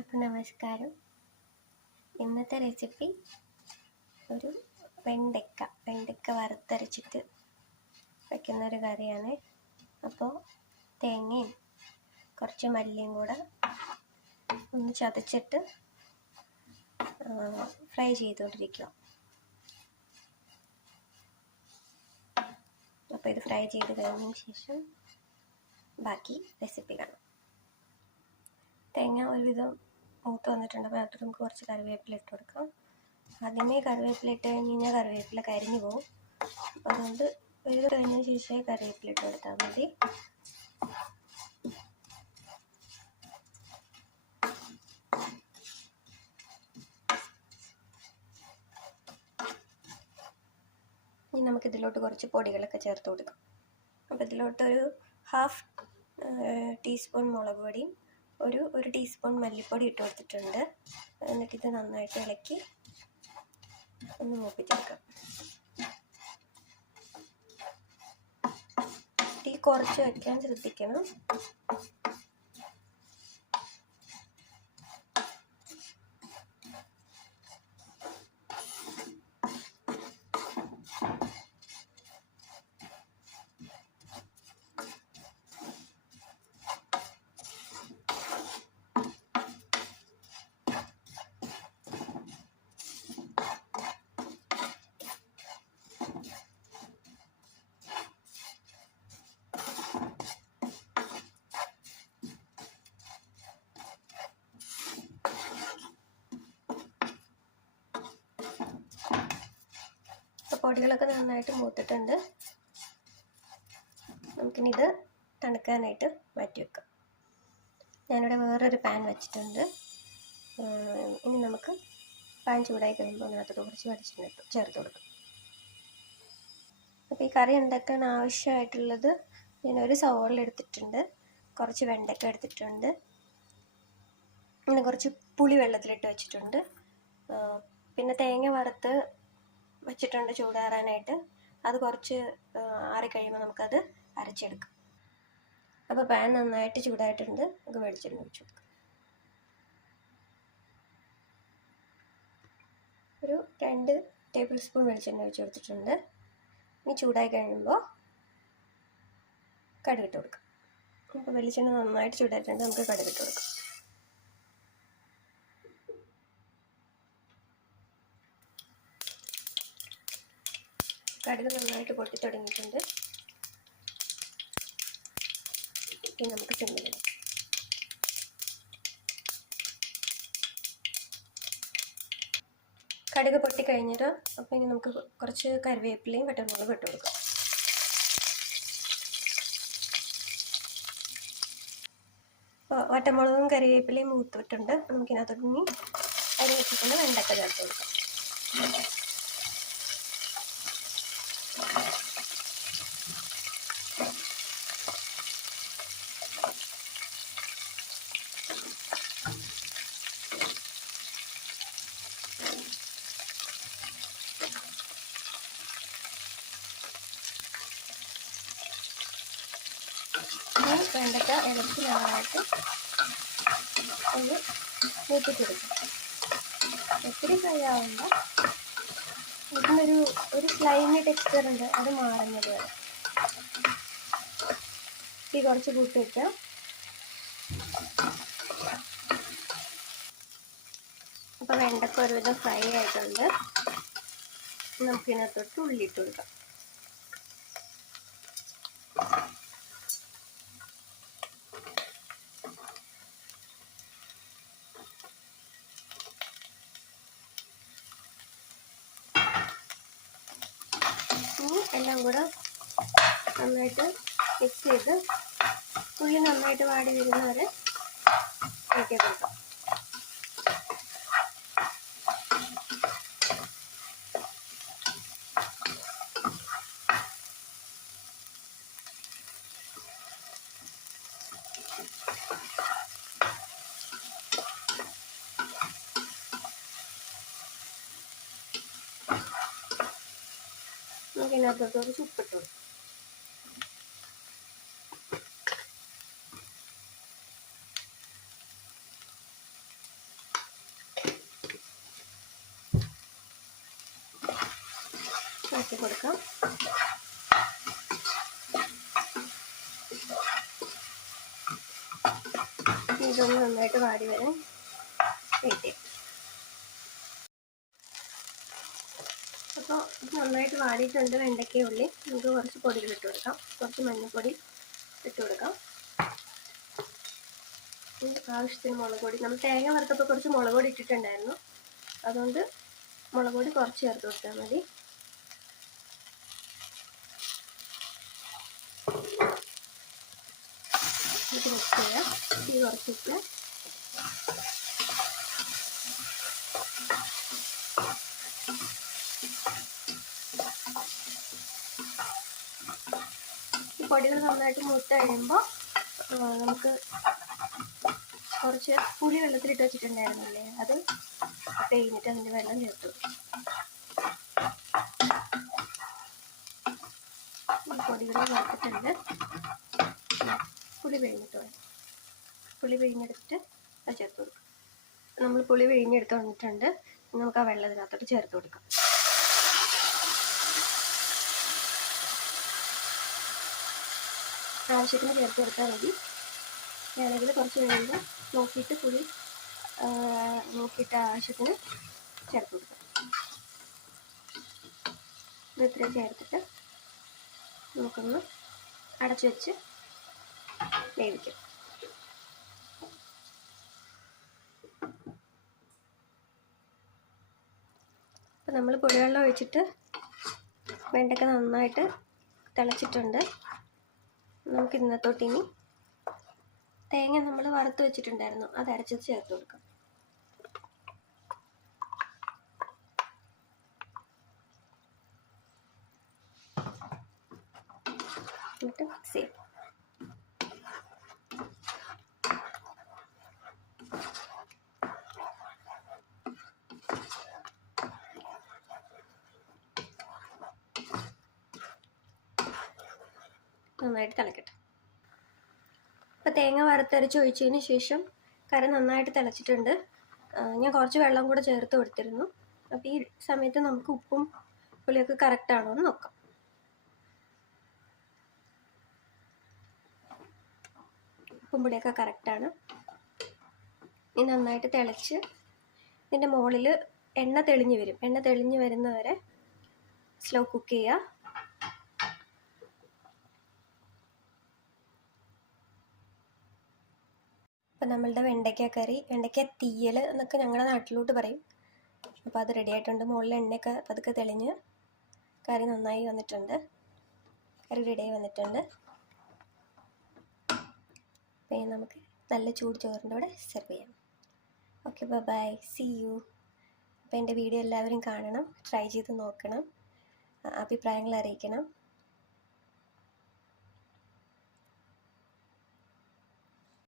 അപ്പോൾ നമസ്കാരം. ഇന്നത്തെ റെസിപ്പി ഒരു വെണ്ടയ്ക്ക വറുത്തരച്ചിട്ട് വയ്ക്കുന്നൊരു കറിയാണ്. അപ്പോൾ തേങ്ങയും കുറച്ച് മല്ലിയും കൂടെ ഒന്ന് ചതച്ചിട്ട് ഫ്രൈ ചെയ്തുകൊണ്ടിരിക്കുക. അപ്പോൾ ഇത് ഫ്രൈ ചെയ്ത് കഴിഞ്ഞതിന് ശേഷം ബാക്കി റെസിപ്പി കാണാം. തേങ്ങ ഒരുവിധം മൂത്ത് വന്നിട്ടുണ്ട്. അപ്പോൾ അതിനകത്ത് നമുക്ക് കുറച്ച് കറിവേപ്പില ഇട്ട് കൊടുക്കാം. ആദ്യമേ കറിവേപ്പില ഇട്ട് കഴിഞ്ഞാൽ കറിവേപ്പില കരിഞ്ഞു പോകും. അപ്പോൾ അതുകൊണ്ട് ഒരു കഴിഞ്ഞതിന് ശേഷമേ കറിവേപ്പില ഇട്ട് കൊടുത്താൽ മതി. ഇനി നമുക്കിതിലോട്ട് കുറച്ച് പൊടികളൊക്കെ ചേർത്ത് കൊടുക്കാം. അപ്പോൾ ഇതിലോട്ടൊരു 1/2 ടീസ്പൂൺ മുളക് പൊടിയും ഒരു ടീസ്പൂൺ മല്ലിപ്പൊടി ഇട്ട് കൊടുത്തിട്ടുണ്ട്. എന്നിട്ടിത് നന്നായിട്ട് ഇളക്കി ഒന്ന് മൂപ്പിച്ചെടുക്കാം. തീ കുറച്ച് വയ്ക്കാൻ ശ്രദ്ധിക്കണം. പൊടികളൊക്കെ നന്നായിട്ട് മൂത്തിട്ടുണ്ട്. നമുക്കിനി ഇത് തണുക്കാനായിട്ട് മാറ്റി വെക്കാം. ഞാനിവിടെ വേറൊരു പാൻ വെച്ചിട്ടുണ്ട്. ഇനി നമുക്ക് പാൻ ചൂടായി കഴിയുമ്പോൾ അതിനകത്ത് കുറച്ച് വെളിച്ചെണ്ണ ചേർത്ത് കൊടുക്കാം. അപ്പോൾ ഈ കറി ഉണ്ടാക്കാൻ ആവശ്യമായിട്ടുള്ളത് ഞാനൊരു സവോള എടുത്തിട്ടുണ്ട്, കുറച്ച് വെണ്ടയ്ക്ക എടുത്തിട്ടുണ്ട്, പിന്നെ കുറച്ച് പുളി വെള്ളത്തിലിട്ട് വെച്ചിട്ടുണ്ട്, പിന്നെ തേങ്ങ വറുത്ത് വെച്ചിട്ടുണ്ട് ചൂടാറാനായിട്ട്. അത് കുറച്ച് ആറിക്കഴിയുമ്പോൾ നമുക്കത് അരച്ചെടുക്കാം. അപ്പോൾ പാൻ നന്നായിട്ട് ചൂടായിട്ടുണ്ട്. നമുക്ക് വെളിച്ചെണ്ണ ഒഴിച്ചു കൊടുക്കാം. ഒരു 2 ടേബിൾ സ്പൂൺ വെളിച്ചെണ്ണ ഒഴിച്ച് കൊടുത്തിട്ടുണ്ട്. ഇനി ചൂടായി കഴിയുമ്പോൾ കടുകിട്ട് കൊടുക്കാം. അപ്പോൾ വെളിച്ചെണ്ണ നന്നായിട്ട് ചൂടായിട്ടുണ്ട്. നമുക്ക് കടുകിട്ട് കൊടുക്കാം. കടുക് നന്നായിട്ട് പൊട്ടി തുടങ്ങിയിട്ടുണ്ട്. ഇനി നമുക്ക് സിമ്മിലിടാം. കടുക് പൊട്ടിക്കഴിഞ്ഞിട്ട് അപ്പോൾ ഇനി നമുക്ക് കുറച്ച് കറിവേപ്പിലയും വറ്റൽമുളകും ഇട്ട് കൊടുക്കാം. അപ്പോൾ വറ്റൽമുളകും കറിവേപ്പിലയും മൂത്തിട്ടുണ്ട്. നമുക്കിതിനകത്തോട്ട് ഇനി അരി വെച്ചിട്ടുണ്ട് വെണ്ടയ്ക്ക ചേർത്ത് കൊടുക്കാം. വെണ്ടയ്ക്ക ഇളക്കി നന്നായിട്ട് ഒന്ന് മൂപ്പിച്ചെടുക്കും. ഒത്തിരി ഫ്രൈ ആവുന്ന ഇതിനൊരു സ്ലൈമി ടെക്സ്ചർ ഉണ്ട്, അത് മാറുന്നത് വരെ തീ കുറച്ച് കൂട്ടി വയ്ക്കാം. അപ്പോൾ വെണ്ടയ്ക്ക ഒരുവിധം ഫ്രൈ ആയിട്ടുണ്ട്. നമുക്കിതിനകത്തോട്ട് ഉള്ളിയിട്ട് കൊടുക്കാം. എല്ലാം കൂടെ നന്നായിട്ട് മിക്സ് ചെയ്ത് ഉള്ളി നന്നായിട്ട് വാടി വരുന്നവരെ ഇളക്കി കൊടുക്കാം. നമുക്കിതിനകത്തോട്ട് കുറച്ച് ഉപ്പിട്ട് കൊടുക്കാം. ഇളക്കി കൊടുക്കാം. ഇതൊന്ന് നന്നായിട്ട് വാടി വരാൻ വെയിറ്റ് ചെയ്യാം. അപ്പോൾ ഇത് നന്നായിട്ട് വാടിയിട്ടുണ്ട് വെണ്ടയ്ക്ക ഉള്ളി. നമുക്ക് കുറച്ച് പൊടികൾ ഇട്ട് കൊടുക്കാം. കുറച്ച് മഞ്ഞൾപ്പൊടി ഇട്ട് കൊടുക്കാം. ആവശ്യത്തിന് മുളക് പൊടി. നമ്മൾ തേങ്ങ വറുത്തപ്പോൾ കുറച്ച് മുളക് പൊടി ഇട്ടിട്ടുണ്ടായിരുന്നു, അതുകൊണ്ട് മുളക് പൊടി കുറച്ച് ചേർത്ത് കൊടുത്താൽ മതി. ഇത് മിക്സ് ചെയ്യാം. തീ കുറച്ചിട്ട് ഈ പൊടികൾ നന്നായിട്ട് മൂത്ത് കഴിയുമ്പോൾ നമുക്ക് കുറച്ച് പുളി വെള്ളത്തിലിട്ട് വെച്ചിട്ടുണ്ടായിരുന്നില്ലേ, അത് പിഴിഞ്ഞിട്ട് അതിൻ്റെ വെള്ളം ചേർത്തു. പൊടികൾ ചേർത്തിട്ടുണ്ട്. പുളി പിഴിഞ്ഞിട്ട് വേണം. പുളി പിഴിഞ്ഞെടുത്തിട്ട് അത് ചേർത്ത് കൊടുക്കും. നമ്മൾ പുളി പിഴിഞ്ഞെടുത്ത് വന്നിട്ടുണ്ട്. നമുക്ക് ആ വെള്ളത്തിനകത്തോട്ട് ചേർത്ത് കൊടുക്കാം. ആവശ്യത്തിന് ചേർത്ത് കൊടുത്താൽ മതി. വേണമെങ്കിൽ കുറച്ച് കഴിയുമ്പോൾ നോക്കിയിട്ട് ആവശ്യത്തിന് ചേർത്ത് കൊടുക്കാം. ഇത് ഇത്രയും ചേർത്തിട്ട് നമുക്കൊന്ന് അടച്ചു വെച്ച് വേവിക്കാം. അപ്പോൾ നമ്മൾ പുളിവെള്ളം ഒഴിച്ചിട്ട് വെണ്ടയ്ക്ക നന്നായിട്ട് തിളച്ചിട്ടുണ്ട്. നമുക്ക് ഇതിനകത്തോട്ടിനി തേങ്ങ നമ്മൾ വറുത്ത് വെച്ചിട്ടുണ്ടായിരുന്നു, അത് അരച്ചത് ചേർത്ത് കൊടുക്കാം. എന്നിട്ട് മിക്സ് ചെയ്യാം. നന്നായിട്ട് തിളക്കട്ടെ. അപ്പോൾ തേങ്ങ വറുത്തരച്ച് ഒഴിച്ചതിന് ശേഷം കറി നന്നായിട്ട് തിളച്ചിട്ടുണ്ട്. ഞാൻ കുറച്ച് വെള്ളം കൂടെ ചേർത്ത് കൊടുത്തിരുന്നു. അപ്പോൾ ഈ സമയത്ത് നമുക്ക് ഉപ്പും പുളിയൊക്കെ കറക്റ്റാണോ എന്ന് നോക്കാം. ഉപ്പും പുളിയൊക്കെ കറക്റ്റാണ്. ഇനി നന്നായിട്ട് തിളച്ച് ഇതിൻ്റെ മുകളിൽ എണ്ണ തെളിഞ്ഞ് വരും. എണ്ണ തെളിഞ്ഞ് വരുന്നവരെ സ്ലോ കുക്ക് ചെയ്യുക. അപ്പം നമ്മളുടെ വെണ്ടയ്ക്ക തീയൽ എന്നൊക്കെ ഞങ്ങളുടെ നാട്ടിലോട്ട് പറയും. അപ്പോൾ അത് റെഡി ആയിട്ടുണ്ട്. മുകളിൽ എണ്ണയൊക്കെ പതുക്കെ തെളിഞ്ഞ് കറി നന്നായി വന്നിട്ടുണ്ട്. കറി റെഡിയായി വന്നിട്ടുണ്ട്. പിന്നെ നമുക്ക് നല്ല ചൂട് ചോറിൻ്റെ കൂടെ സെർവ് ചെയ്യാം. Okay, bye, see you. അപ്പോൾ എൻ്റെ വീഡിയോ എല്ലാവരും കാണണം, ട്രൈ ചെയ്ത് നോക്കണം, അഭിപ്രായങ്ങൾ അറിയിക്കണം.